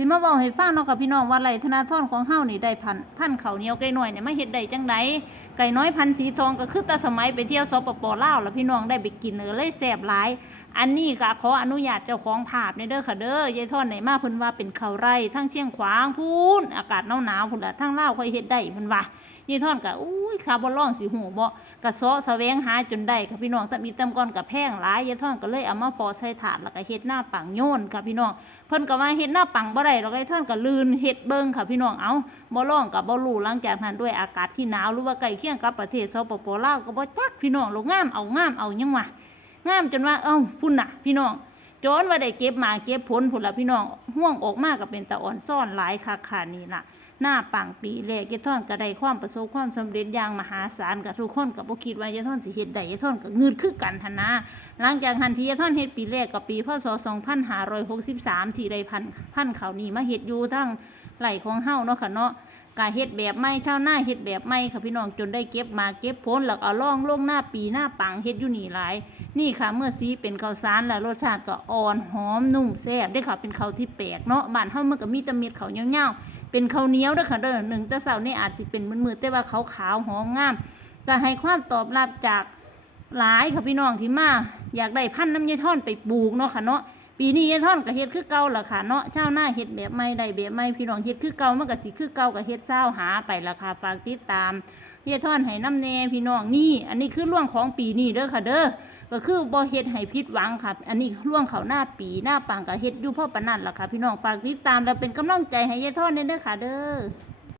สิมาบอกให้ฟังเนาะค่ะพี่น้องว่าไรธนาธรของเฮานี่ได้พันพันเขาเหนียวไก่น้อยเนี่ยมาเห็ดได้จังไดไก่น้อยพันสีทองก็คือตาสมัยไปเที่ยวสปปลาวแล้วพี่น้องได้ไปกินเออเลยแสบหลาย อันนี้ก็ขออนุญาตเจ้าของภาพในเด้อค่ะเด้อยายทอนไหนมาเพิ่นว่าเป็นเขาไร่ทั้งเชียงขวางพูนอากาศหนาวๆพุ่นละทั้งลาวค่อยเห็ดได้เพิ่นว่า ยายท่อนก็อุ้ยคาบ่ร้องสิหูบ่กะเซาะแสวงหาจนได้ค่ะพี่น้องแต่มีตำก่อนกับแพงหลายยายทอนก็เลยเอามาปอใส่ถาดแล้วก็เฮ็ดหน้าปังโยนค่ะพี่น้องเพิ่นก็ว่าเฮ็ดหน้าปังบ่ได้ดอกยายทอนก็ลืนเฮ็ดเบิ่งค่ะพี่น้องเอ้าบ่ร้องก็บ่รู้หลังจากนั้นด้วยอากาศที่หนาวหรือว่าใกล้เคียงกับประเทศสปปลาวก็บ่จักพี่น้องโลกงามเอางามเอายังวะงามจนว่าเอ้าพุ่นน่ะพี่น้องจนว่าได้เก็บมาเก็บผลพุ่นละพี่น้องห่วงออกมาก็เป็นตะอ่อนซ่อนหลายคักค่ะนี่ล่ะ หน้าปังปีแรกยายท่อนก็ได้ความประสบความสำเร็จอย่างมหาศาลกับทุกคนก็บ่คิดว่ายายท่อนสิเฮ็ดได้ยายท่อนก็เงืดคือกันหันนะ หลังจากหันที่ยายท่อนเฮ็ดปีแรกกับปีพศ2563 ที่ได้พันพันเขาวนี้มาเฮ็ดอยู่ทั้งไหลของเฮาเนาะค่ะเนาะกาเฮ็ดแบบไม่ชาวนาเฮ็ดแบบไม่ค่ะพี่น้องจนได้เก็บมาเก็บผลแล้วก็เอาล่องล่งหน้าปีหน้าปังเฮ็ดอยู่นี่หลาย นี่ค่ะเมื่อสีเป็นข้าวสารแล้วรสชาติก็อ่อนหอมนุ่มแซ่บได้ค่ะเป็นข้าวที่แปลกเนาะบ้านเฮามันก็มีต่เม็ดข้าวเหนียวๆ เป็นข้าวเหนียวเด้อค่ะเด้อหนึ่งแต่เช้านี่อาจสิเป็นมืดๆแต่ว่าขาวหอมงามก็ให้ความตอบรับจากหลายค่ะพี่น้องที่มาอยากได้พันธุ์น้ำยายท่อนไปปลูกเนาะค่ะเนาะปีนี้ยายท่อนก็เฮ็ดคือเก่าละค่ะเนาะเจ้าหน้าเฮ็ดแบบใหม่ได้แบบใหม่พี่น้องเฮ็ดคือเก่ามันก็สิคือเก่าก็เฮ็ดเศร้าหาไปละค่ะฝากติดตามยายท่อนให้น้ำแน่พี่น้องนี่ อันนี้คือล่วงของปีนี้เด้อค่ะเด้อ ก็คือบ่เฮ็ดให้ผิดหวังค่ะ อันนี้ล่วงเขาหน้าปีหน้าปังก็เฮ็ดอยู่พ่อปนนั่นล่ะค่ะ พี่น้องฝากติดตามแล้วเป็นกำลังใจให้ยายท่อนเด้อค่ะ เด้อ